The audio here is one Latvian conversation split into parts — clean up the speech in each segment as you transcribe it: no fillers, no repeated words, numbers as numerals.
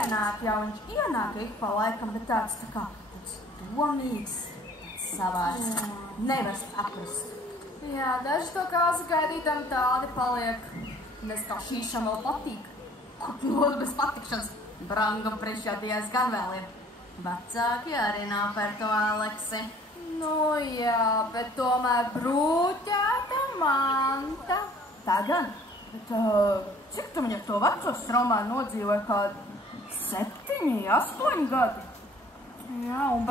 ienāk jau, viņš ienāk ik pa laikam, bet tāds tā kā domīgs, savāds, nevar aprast. Jā, daži to kāzu gaidītam tādi paliek. Nes kā šīšam vēl patīk. Lūdzu, bez patikšanas, brangam priekšā diezgan vēl ir. Vecāki arī nav par to, Aleksi. Nu jā, bet tomēr brūķēta manta. Tā gan, bet cik tu viņa to vecos Romā nodzīvoja, kādi 7, 8 gadi? Jā, un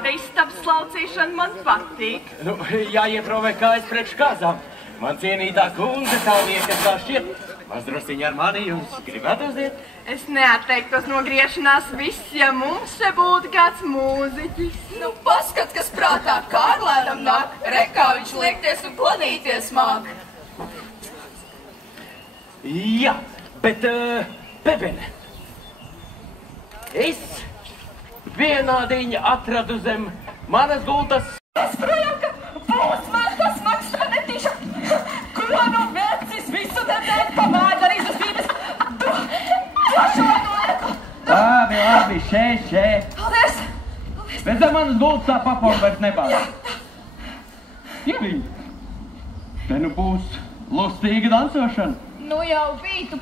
tāda istabas slaucīšana man patīk. Nu, jāieprovē kājas priekš kāzām. Man cienītā kundze tā liekas kā šķiet. Mazdrosiņa ar mani jums gribētu uziet? Es neatteiktos no griešanās viss, ja mums te būtu kāds mūziķis. Nu, paskats, kas prātā Kārlēnam nāk, rekā viņš liekties un klanīties māk. Jā, bet, Pepene, es vienādiņa atradu zem manas gultas. Es projām, ka būs man tas maksa netīša. Ko nu vecis visu nedēļ pamēd ar izustības došādu lieku. Labi, šeit. Paldies. Bet zem manas gultas tā papauna vairs nebāda. Ieviņ. Te nu būs lustīga dansošana. Nu jau bija tu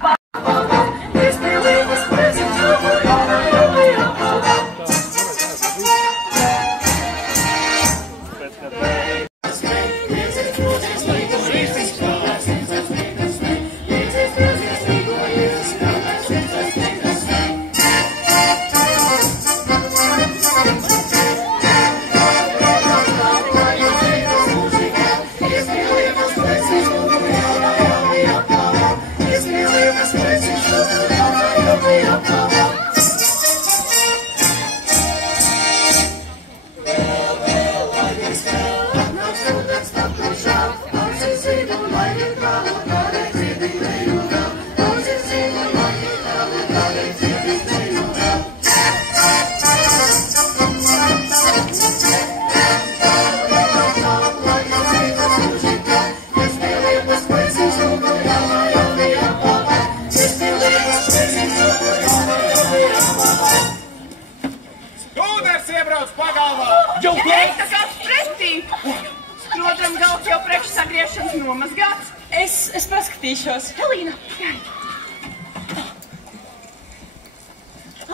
Es paskatīšos. Helīna, jā.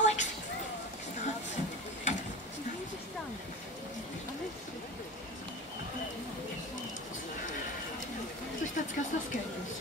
Aleks. Tas tāds kā saskaitījums.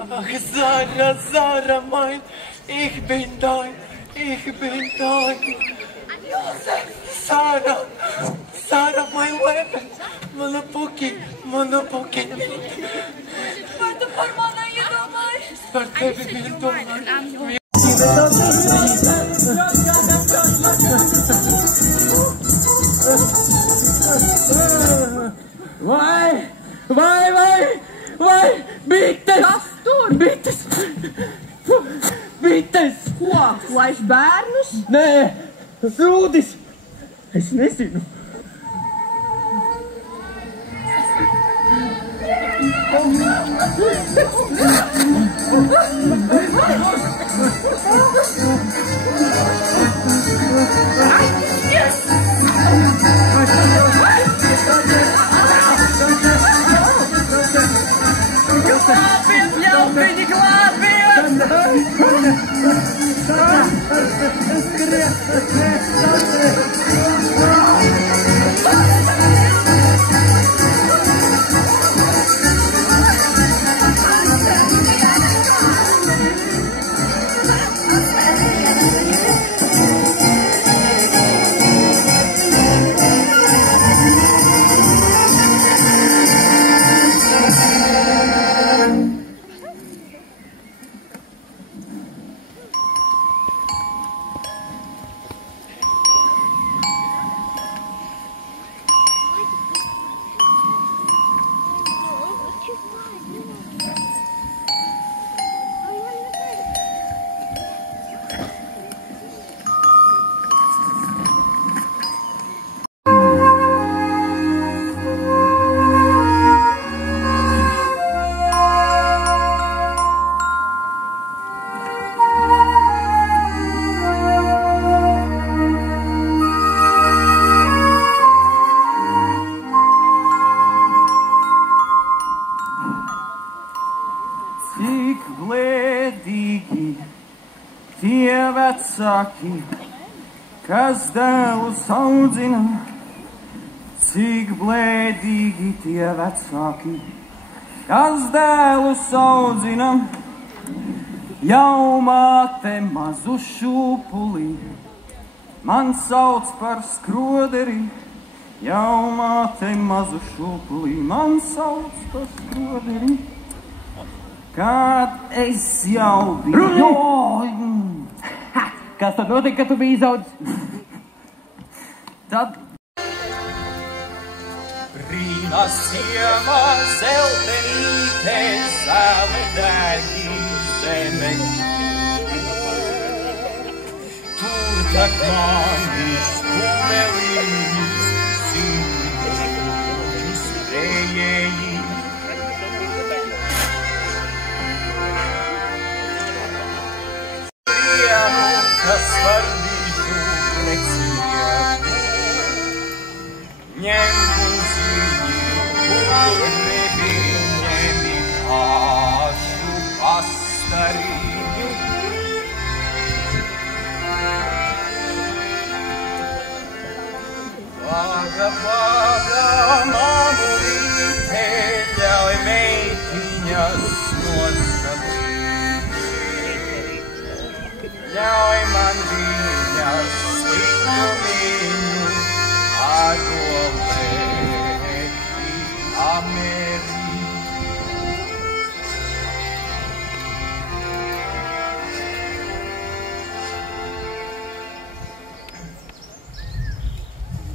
Ach, Sarah, Sarah, mein, ich bin dein. Sarah, Sarah, mein Leben, meine Puki. Vai tu par mani iedomājies? Par tevi iedomājies. Vai, bites! Kas tur? Bites! Ko? Laiž bērnus? Nē, Rūdis! Es nezinu. Vecāki, kas dēlus audzina, cik blēdīgi tie vecāki, kas dēlus audzina, jau māte mazu šūpuli, man sauc par skroderi, jau māte mazu šūpuli, man sauc par skroderi, kad es jau biju. Kas tad notika, kad tu biji izaudzis? Tad Brīnā sieva zeltenīte, savedēji zeme. Tur tak mandis kumelīnis, simtus rējēji. Kas vardīšu necieku, ņem kuziņi, kuru gribi, ņemi pašu pastariņu. Paga, mamulīte, ļauj meitiņas noskatīt. Ļauj man viņas stiprumiņu agolēki ameri.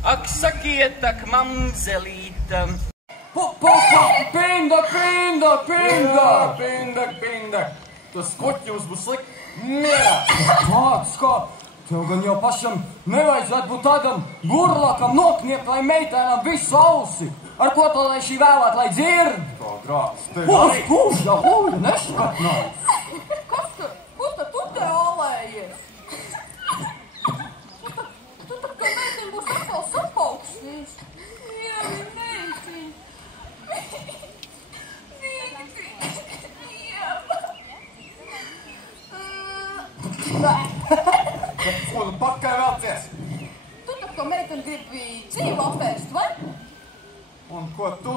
Ak, sakiet, tak mamzelīta. Pinda! Tas koķus būs slikt. Mierā! Māc, kā? Tev gan jau pašam nevajadzētu būt tādam burlakam nokniept, lai meitēnām visu ausi. Ar ko to, lai šī vēlēt, lai dzird? Tā grāts, tev arī. Kurš jau lūļa neškatnājas? Kas tu? Kur tad tu te olējies? Tu tad, ka meitiņ būs atkal sapauksnīs. Jā, meitiņ. Ko tu pakai vēlcies? Tu tad, ka meitiņ gribi dzīvu apēst, vai? Un ko tu?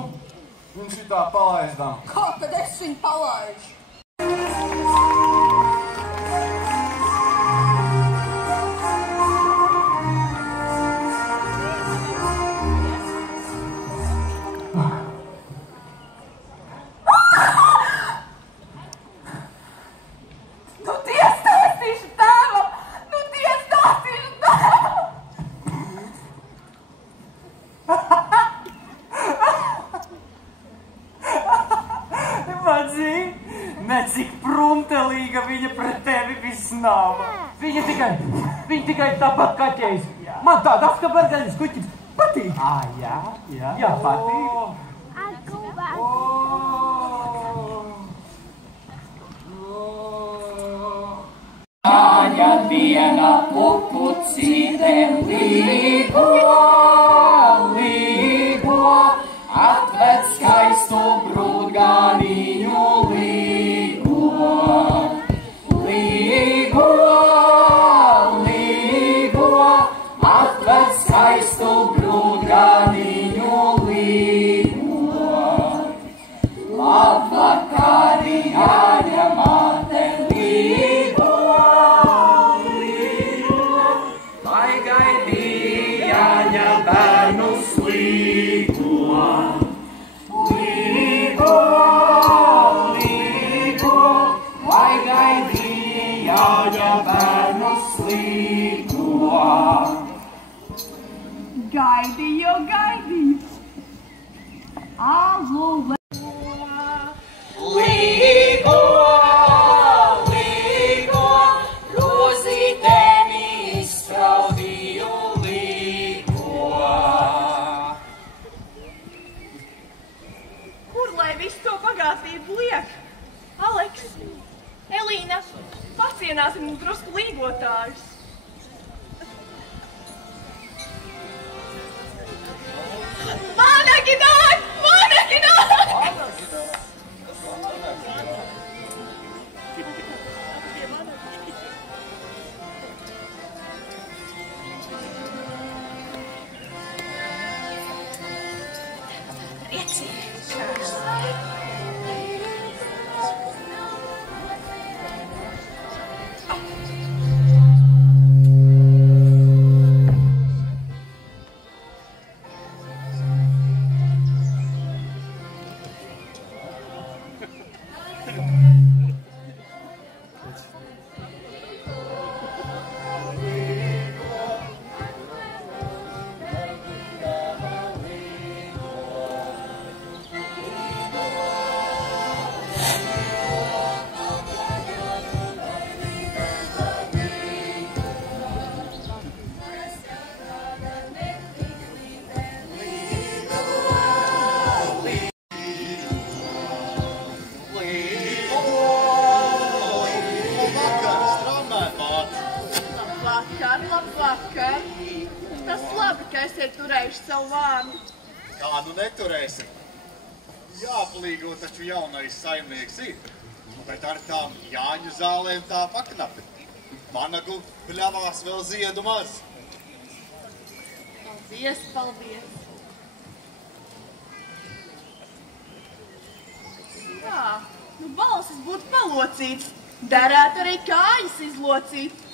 Viņš šitā palaizdām. Kā tad es viņu palaižu? Necik pruntelīga viņa pret tevi viss nav. Viņa tikai tāpat kaķējis. Man tāda apskabargaļas kuķi patīk. Jā? Jā, patīk. Jāņa viena pupucīte līgo, atved skaistu brūdgāniņu līgo, atved skaistu brūdgāniņu līgo. Labvakari, Jāņa māte līgo, lai gaidīja Jāņa bērnus līgo. Lai gaidīja Jāņa bērnus līgo. Gaidīju, gaidīju. Alu, Līgo, rozītēni izstraudīju līgo. kur lai visu to bagātību liek? Aleks, Elīna, pacienāsim mums drusku līgotājus. Vanagi nāk! Labvakar. Tas labi, ka esiet turējuši savu vārdu. Kādu neturēsim? Jāpalīgo taču jaunais saimnieks ir, bet ar tām Jāņu zālēm tā paknapi. Vanagu bļavās vēl ziedu maz. Paldies, paldies. Jā, nu balsis būtu palocīts, derētu arī kājas izlocīt.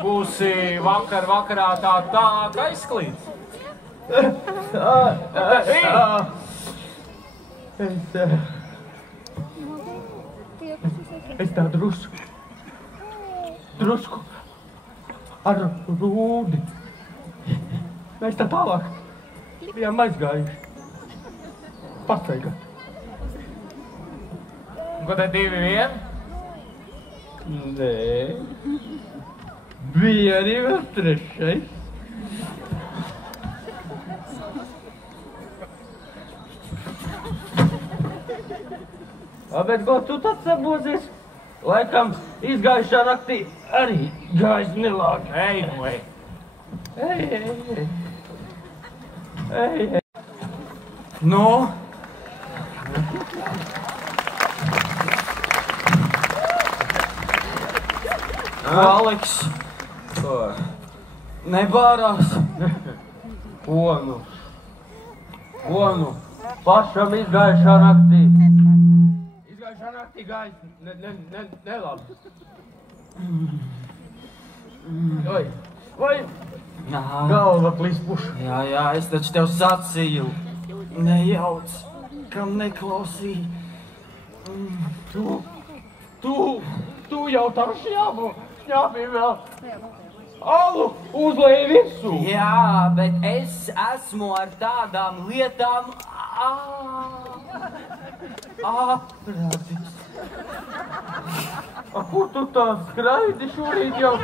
Būsi vakarā tā aizklīts. Es tā drusku ar Rūdi. Mēs tā tālāk bijām aizgājuši. Pastaigāt. Ko tad 2-1? Nē. Bija arī vēl 3. Bet ko tu tad sabodzies? Laikam izgājušā naktī arī gājis nelāgi. Ej, nu ej. Ej. Nu? Aleks. Ko? Nebārās. Ko nu? Pašam izgājušā naktī. Izgājušā naktī gājis nelabi. Vai? Galva klispuša. Jā, es taču tev sacīju. Nejauc, kam neklausīji. Tu jau tam šņāpī vēl alu uzlēji visu. Jā, bet es esmu ar tādām lietām apradis. Kur tu tā skraidi šorīt jau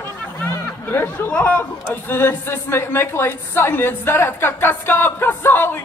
3. lāgu? Es meklēju saimniec darēt, kas kāp, kas zālī.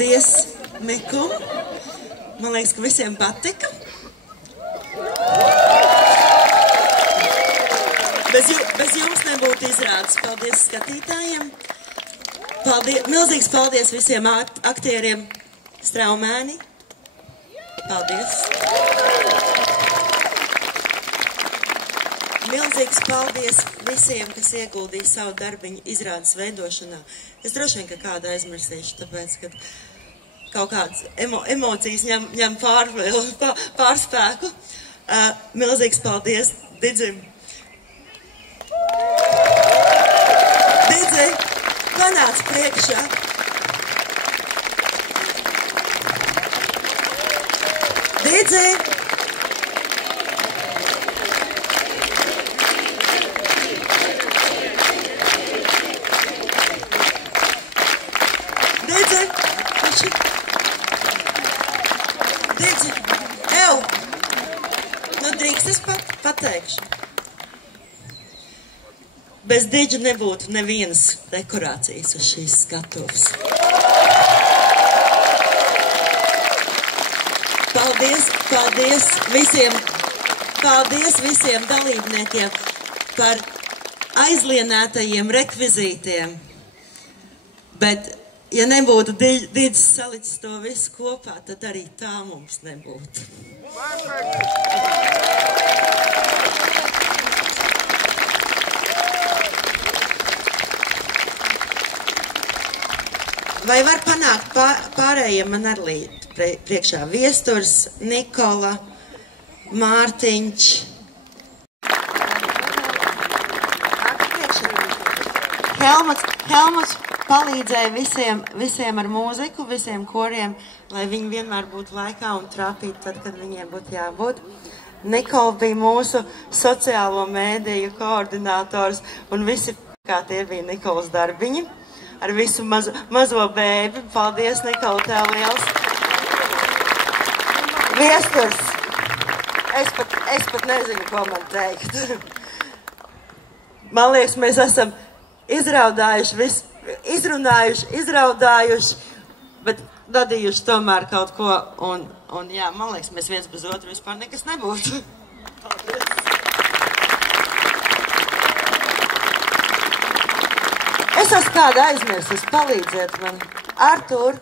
Paldies, Miku. Man liekas, ka visiem patika. Bez jums nebūtu izrādes. Paldies skatītājiem. Milzīgs paldies visiem aktieriem Straumēni. Paldies. Milzīgs paldies visiem, kas ieguldīja savu darbiņu izrādes veidošanā. Es droši vien, ka kādu aizmirsīšu, tāpēc, ka kaut kādas emocijas ņem pārspēku. Milzīgs paldies Didzim. Didzi, panāc priekšā. Didzi! Didzi, ev! Nu drīkst es pateikšu. Bez Didža nebūtu nevienas dekorācijas uz šīs skatuves. Paldies visiem dalībniekiem par aizlienētajiem rekvizītiem. Bet, ja nebūtu Didžs salicis to visu kopā, tad arī tā mums nebūtu. Vai var panākt pārējiem man arī priekšā Viesturs, Nikola, Mārtiņš. Helmuts palīdzēja visiem ar mūziku, visiem koriem, lai viņi vienmēr būtu laikā un trāpītu tad, kad viņiem būtu jābūt. Nikola bija mūsu sociālo mēdīju koordinators un visi, kā tie bija Nikolas darbiņi. Ar visu mazo bēbi. Paldies, Nikola, tev liels. Viesturs. Es pat nezinu, ko man teikt. Man liekas, mēs esam izraudājuši, bet dadījuši tomēr kaut ko. Un jā, man liekas, mēs viens bez otru vispār nekas nebūtu. Paldies. Es esmu kādu aizmirsis, palīdziet man. Artur?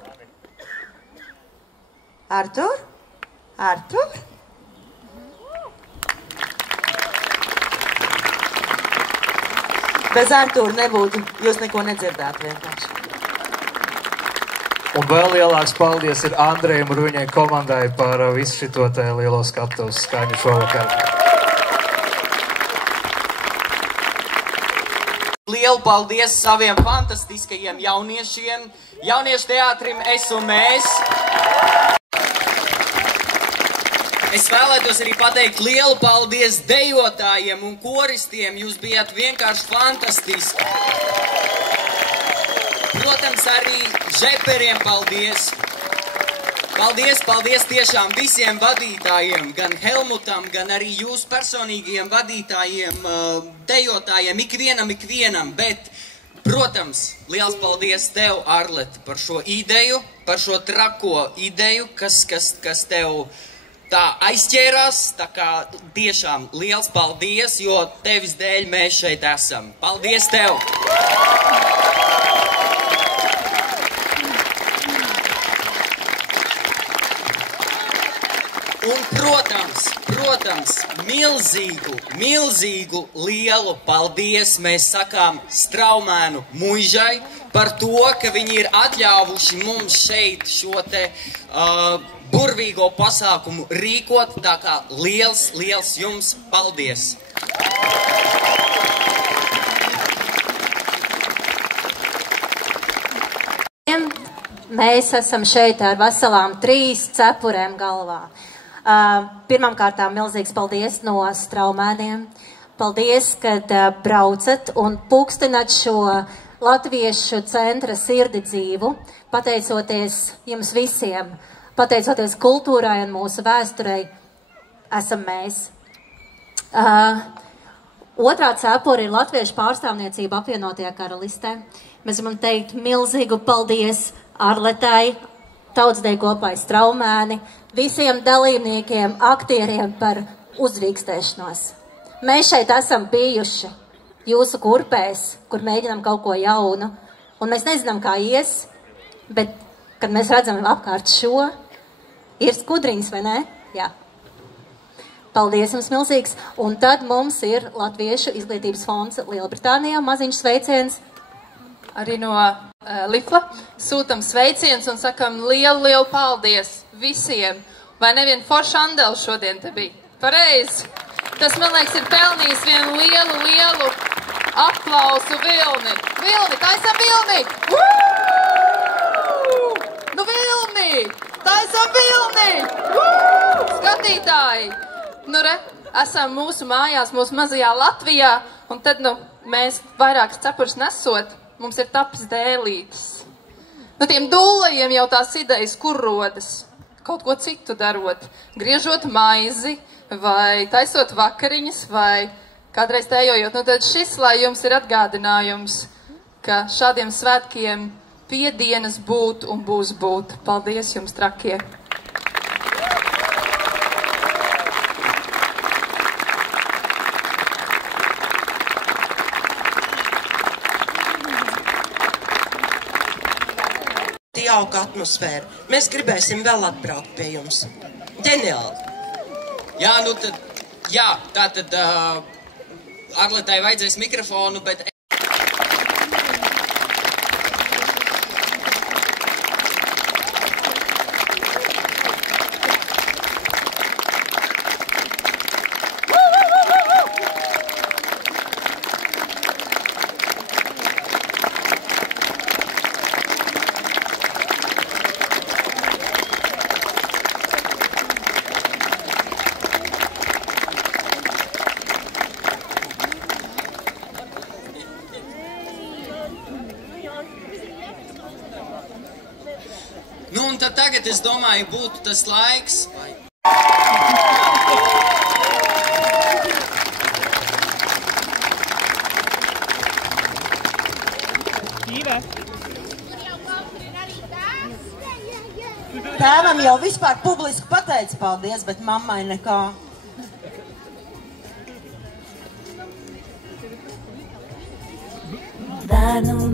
Bez Artūra nebūtu, jūs neko nedzirdētu vienkārši. Un vēl lielāks paldies ir Andrejam un viņai komandai par visu šito te lielo skatuves skaņu šovakar. Lielu paldies saviem fantastiskajiem jauniešiem, jauniešu teātrim Es un Mēs. Es vēlētos arī pateikt lielu paldies dejotājiem un koristiem, jūs bijāt vienkārši fantastiski. Protams, arī žeperiem paldies. Paldies tiešām visiem vadītājiem, gan Helmutam, gan arī jūsu personīgajiem vadītājiem, dejotājiem, ikvienam, bet, protams, liels paldies tev, Arlete, par šo ideju, par šo trako ideju, kas tev tā aizķērās, tā kā tiešām liels paldies, jo tevis dēļ mēs šeit esam. Paldies tev! Un, protams, milzīgu lielu paldies mēs sakām Straumēnu muižai par to, ka viņi ir atļāvuši mums šeit šo te burvīgo pasākumu rīkot, tā kā liels jums paldies! Mēs esam šeit ar veselām 3 cepurēm galvā. Pirmkārtām milzīgs paldies no Straumēniem. Paldies, kad braucat un pūkstinat šo latviešu centra sirdi dzīvu, pateicoties jums visiem, pateicoties kultūrai un mūsu vēsturei, esam mēs. Otrā cepura ir latviešu pārstāvniecība apvienotajā karalistē. Mēs varam teikt milzīgu paldies Arletai, tautsdeju kopā Straumēni, visiem dalībniekiem, aktieriem par uzrīkstēšanos. Mēs šeit esam bijuši jūsu kurpēs, kur mēģinām kaut ko jaunu, un mēs nezinām, kā ies, bet, kad mēs redzam apkārt šo, ir skudriņas, vai ne? Jā. Paldies jums milzīgs. Un tad mums ir Latviešu izglītības fonds Lielbritānijā, maziņš sveiciens. Arī no Lifla sūtam sveiciens un sakam lielu paldies visiem. Vai nevien forša Andela šodien te bija? Pareizi. Tas, man liekas, ir pelnījis vienu lielu aplausu Vilni. Vilni, taisam Vilni! Nu Vilni! Taisam Vilni! Skatītāji! Nu re, esam mūsu mājās, mūsu mazajā Latvijā, un tad, mēs vairākas cepures nesot, mums ir tapis dēlītis. Tiem dūlajiem jau tās idejas, kur rodas? Kaut ko citu darot, griežot maizi, vai taisot vakariņas, vai kādreiz tējojot. Tad šis, lai jums ir atgādinājums, ka šādiem svētkiem pie dienas būt un būs būt. Paldies jums, trakie! Jauka atmosfēra. Mēs gribēsim vēl atbraukt pie jums. Ģeniāli! Jā, tātad Arletai vajadzēs mikrofonu, bet... Un tad tagad, es domāju, būtu tas laiks. Tēvam jau vispār publiski pateica paldies, bet mammai nekā. Bērnu